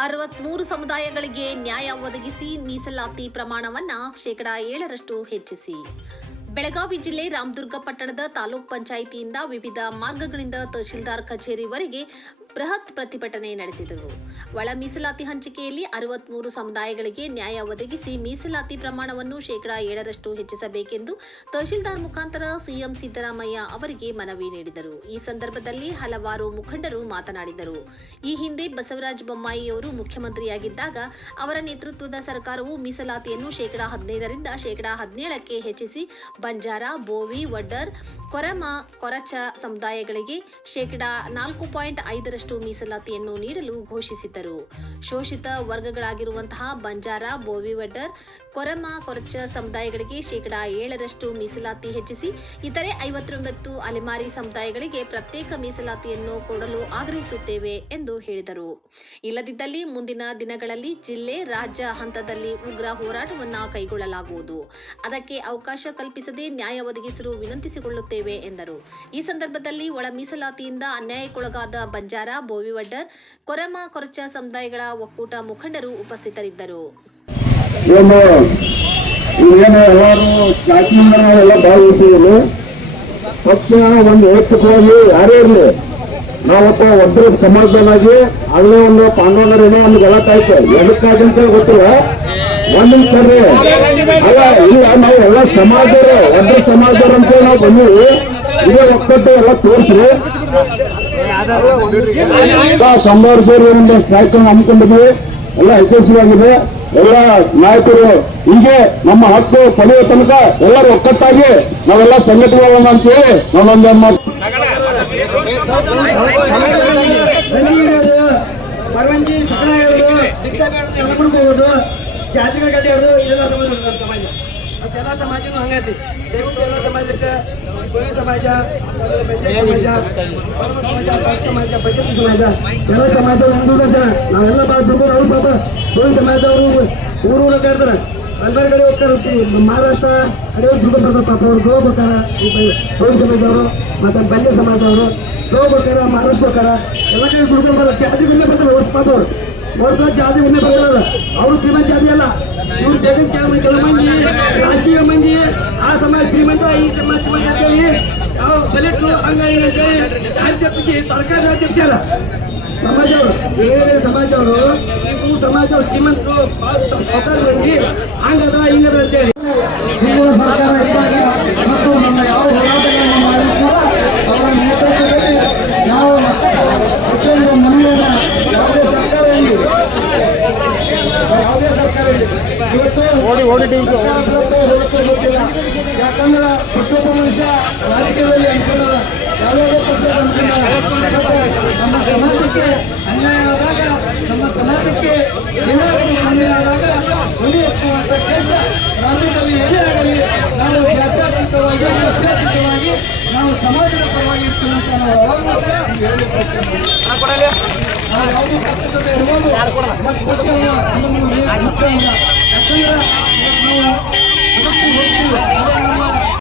63 ಸಮುದಾಯಗಳಿಗೆ ನ್ಯಾಯ ಒದಗಿಸಿ ಮೀಸಲಾತಿ ಪ್ರಮಾಣವನ್ನು ಶೇಕಡಾ 7ರಷ್ಟು ಹೆಚ್ಚಿಸಿ. ಬೆಳಗಾವಿ ಜಿಲ್ಲೆ ರಾಮದುರ್ಗ ಪಟ್ಟಣದ ತಾಲೂಕ್ ಪಂಚಾಯಿತಿಯಿಂದ ವಿವಿಧ ಮಾರ್ಗಗಳಿಂದ ತಹಶೀಲ್ದಾರ್ ಕಚೇರಿವರೆಗೆ ಬೃಹತ್ ಪ್ರತಿಭಟನೆ ನಡೆಸಿದರು. ಒಳ ಮೀಸಲಾತಿ ಹಂಚಿಕೆಯಲ್ಲಿ 63 ಸಮುದಾಯಗಳಿಗೆ ನ್ಯಾಯ ಒದಗಿಸಿ ಮೀಸಲಾತಿ ಪ್ರಮಾಣವನ್ನು ಶೇಕಡಾ 7ರಷ್ಟು ಹೆಚ್ಚಿಸಬೇಕೆಂದು ತಹಶೀಲ್ದಾರ್ ಮುಖಾಂತರ ಸಿಎಂ ಸಿದ್ದರಾಮಯ್ಯ ಅವರಿಗೆ ಮನವಿ ನೀಡಿದರು. ಈ ಸಂದರ್ಭದಲ್ಲಿ ಹಲವಾರು ಮುಖಂಡರು ಮಾತನಾಡಿದರು. ಈ ಹಿಂದೆ ಬಸವರಾಜ ಬೊಮ್ಮಾಯಿಯವರು ಮುಖ್ಯಮಂತ್ರಿಯಾಗಿದ್ದಾಗ ಅವರ ನೇತೃತ್ವದ ಸರ್ಕಾರವು ಮೀಸಲಾತಿಯನ್ನು ಶೇಕಡಾ 15ರಿಂದ ಶೇಕಡಾ 17ಕ್ಕೆ ಹೆಚ್ಚಿಸಿ ಬಂಜಾರ, ಬೋವಿ, ವಡ್ಡರ್, ಕೊರಮ, ಕೊರಚ ಸಮುದಾಯಗಳಿಗೆ ಶೇಕಡಾ 4.5ರಷ್ಟು ಮೀಸಲಾತಿಯನ್ನು ನೀಡಲು ಘೋಷಿಸಿದ್ದರು. ಶೋಷಿತ ವರ್ಗಗಳಾಗಿರುವಂತಹ ಬಂಜಾರ, ಬೋವಿ, ವಡ್ಡರ್, ಕೊರಮ, ಕೊರಚ ಸಮುದಾಯಗಳಿಗೆ ಶೇಕಡಾ 7ರಷ್ಟು ಮೀಸಲಾತಿ ಹೆಚ್ಚಿಸಿ ಇತರೆ 59 ಅಲೆಮಾರಿ ಸಮುದಾಯಗಳಿಗೆ ಪ್ರತ್ಯೇಕ ಮೀಸಲಾತಿಯನ್ನು ಕೊಡಲು ಆಗ್ರಹಿಸುತ್ತೇವೆ ಎಂದು ಹೇಳಿದರು. ಇಲ್ಲದಿದ್ದಲ್ಲಿ ಮುಂದಿನ ದಿನಗಳಲ್ಲಿ ಜಿಲ್ಲೆ, ರಾಜ್ಯ ಹಂತದಲ್ಲಿ ಉಗ್ರ ಹೋರಾಟವನ್ನು ಕೈಗೊಳ್ಳಲಾಗುವುದು. ಅದಕ್ಕೆ ಅವಕಾಶ ಕಲ್ಪಿಸದೆ ನ್ಯಾಯ ಒದಗಿಸಲು ವಿನಂತಿಸಿಕೊಳ್ಳುತ್ತೇವೆ ಎಂದರು. ಈ ಸಂದರ್ಭದಲ್ಲಿ ಒಳ ಮೀಸಲಾತಿಯಿಂದ ಅನ್ಯಾಯಕ್ಕೊಳಗಾದ ಬಂಜಾರ, ಬೋವಿ, ವಡ್ಡರ್, ಕೊರಮ, ಕೊರಚ ಸಮುದಾಯಗಳ ಒಕ್ಕೂಟ ಮುಖಂಡರು ಉಪಸ್ಥಿತರಿದ್ದರು. ಎಲ್ಲರೂ ಜಾತಿಯಿಂದ ಭಾಗವಹಿಸಿದ್ರು. ಪಕ್ಷ ಒಂದು ವೈಯಕ್ತಿಕವಾಗಿ ಯಾರೇ ಇರಲಿ, ನಾವೊಬ್ಬ ಒಬ್ಬರು ಸಮಾಜದಲ್ಲಾಗಿ ಆಗಲೇ ಒಂದು ಪಾಂಡವನರೇನೋ ಒಂದು ಗಲಾಟಾಯ್ತು. ಎದಕ್ಕಾಗಂತ ಗೊತ್ತಿಲ್ಲ. ಒಂದಿನ ಸರಿ ಅಲ್ಲ, ಇಲ್ಲ ನಾವು ಎಲ್ಲ ಸಮಾಜರು ಒಬ್ಬರು ಸಮಾಜರು ಅಂತ ನಾವು ಬಂದಿವಿ. ಇದೇ ಒಕ್ಕಟ್ಟು ಎಲ್ಲ ತೋರಿಸ್ರಿ. ಸಂಬಾರದವರು ಒಂದು ಕಾರ್ಯಕ್ರಮ ಹಮ್ಮಿಕೊಂಡಿದ್ವಿ. ಎಲ್ಲ ಯಶಸ್ವಿಯಾಗಿದೆ. ಎಲ್ಲ ನಾಯಕರು ಹೀಗೆ ನಮ್ಮ ಹಕ್ಕು ಪಡೆಯುವ ತನಕ ಎಲ್ಲರೂ ಒಕ್ಕಟ್ಟಾಗಿ ನಾವೆಲ್ಲ ಸಂಘಟನೆಗಳನ್ನ ಅಂತೇಳಿ ನಾವೊಂದು ಪರವಂಜಿ ಸಕಲ ಹೇಳೋದು, ಭಿಕ್ಷಾ ಬೇಡೋದು, ಎಲ್ಲ ಬಿಡ್ಬೋದು, ಜಾತಿಗಳ ಗಡ್ಡೆ ಹೇಳೋದು, ಇದೆಲ್ಲ ಸಮಾಜ ಮತ್ತೆಲ್ಲ ಸಮಾಜನೂ ಹಂಗೈತಿ. ದಯವಿಟ್ಟು ಎಲ್ಲ ಸಮಾಜಕ್ಕೆ ಗೋವಿ ಸಮಾಜ, ಬಂಜಾರ ಸಮಾಜ, ಪರಮ ಸಮಾಜ, ಪಾಕ್ ಸಮಾಜ, ಪಂಚಾಯತಿ ಸಮಾಜ ಎಲ್ಲ ಸಮಾಜ ಒಂದು ನಾವೆಲ್ಲ ಭಾಳ ದುಡ್ಡು. ಅವ್ರು ಪಾಪ ಗೋವಿ ಸಮಾಜದವರು ಊರೂರ ಬೇಡ್ತಾರೆ, ಬೇರೆ ಕಡೆ ಹೋಗ್ತಾರೆ. ಮಹಾರಾಷ್ಟ್ರ ಕಡೆ ದುಡ್ಡು ಬರ್ತಾರೆ ಪಾಪ. ಅವ್ರು ಗೋ ಬರ್ತಾರೆ, ಗೋವಿ ಸಮಾಜದವರು ಮತ್ತು ಬಂಜಾರ ಸಮಾಜದವರು ಗೋ ಬರ್ತಾರ, ಮಹಾರಾಷ್ಟ್ರ ಬರ್ತಾರ, ಎಲ್ಲ ಕಡೆ ದುಡ್ಕೊಂಡು ಬರ್ತಾರೆ. ಜಾತಿ ವಿಮೆ ಬರ್ತಾರೆ ವರ್ಷ ಪಾಪ. ಅವರು ವರ್ಷ ಜಾತಿ ವಿಮೆ ಬರ್ತಾರ. ಅವರು ಶ್ರೀಮಂತ ಜಾತಿ ಅಲ್ಲ. ಇವ್ರು ಬೇಗ ಕೆಲವು ಮಂದಿ ರಾಜಕೀಯ ಮಂದಿ ಆ ಸಮಾಜ ಶ್ರೀಮಂತ, ಈ ಸಮಾಜ ಶ್ರೀಮಂತ ಅಂತೇಳಿ ಯಾವ ಬಲೆಟ್ಟು ಹಂಗ ಹಿಂಗಂತೇಳಿ ಜಾತಿ ತಪ್ಪಿಸಿ ಸರ್ಕಾರ ತಪ್ಪಿಸಲ್ಲ ಸಮಾಜವರು. ಬೇರೆ ಸಮಾಜವರು ಇವು ಸಮಾಜ ಶ್ರೀಮಂತರು ಸರ್ಕಾರ ಮಂದಿ ಹಂಗದ ಹಿಂಗದ ಅಂತೇಳಿ ಯಾವ ಹೋರಾಟಗಳನ್ನು ಮಾಡಿರ್ತಾರ ಅವರ ನೇತೃತ್ವದಲ್ಲಿ ನಾವು ಮನೆಯನ್ನ ಯಾವುದೇ ಸರ್ಕಾರ ಇವತ್ತು ಯಾಕಂದ್ರೆ ಪ್ರತಿಯೊಬ್ಬ ಮನುಷ್ಯ ರಾಜಕೀಯದಲ್ಲಿ ಅನ್ಕೊಂಡ ಯಾವುದೇ ಪಕ್ಷ ನಮ್ಮ ಸಮಾಜಕ್ಕೆ ಅನ್ಯಾಯ ಆದಾಗ, ನಮ್ಮ ಸಮಾಜಕ್ಕೆ ಏನಾದರೂ ಅನ್ಯಾಯ ಆದಾಗ ಉಳಿಯುವಂಥ ಕೆಲಸ ರಾಜ್ಯದಲ್ಲಿ ಏನೇ ಆಗಲಿ ನಾವು ಜಾತ್ಯತೀತವಾಗಿ, ಪಕ್ಷಾತೀತವಾಗಿ ನಾವು ಸಮಾಜದ ಪರವಾಗಿ ಇರ್ತೀವಿ ಅಂತ ನಾವು ಯಾವಾಗಲೂ ಹೇಳಿ ನಾವು ಯಾವುದೂ ಪಕ್ಷದ ಇರ್ಬೋದು ಮತ್ತು ಪಕ್ಷವನ್ನು ನಮ್ಮನ್ನು ಮುಖ್ಯ ಇಲ್ಲ. ಯಾಕಂದ್ರೆ ನಾವು ಅದಕ್ಕೆ ಹೋಗ್ತೀವಿ.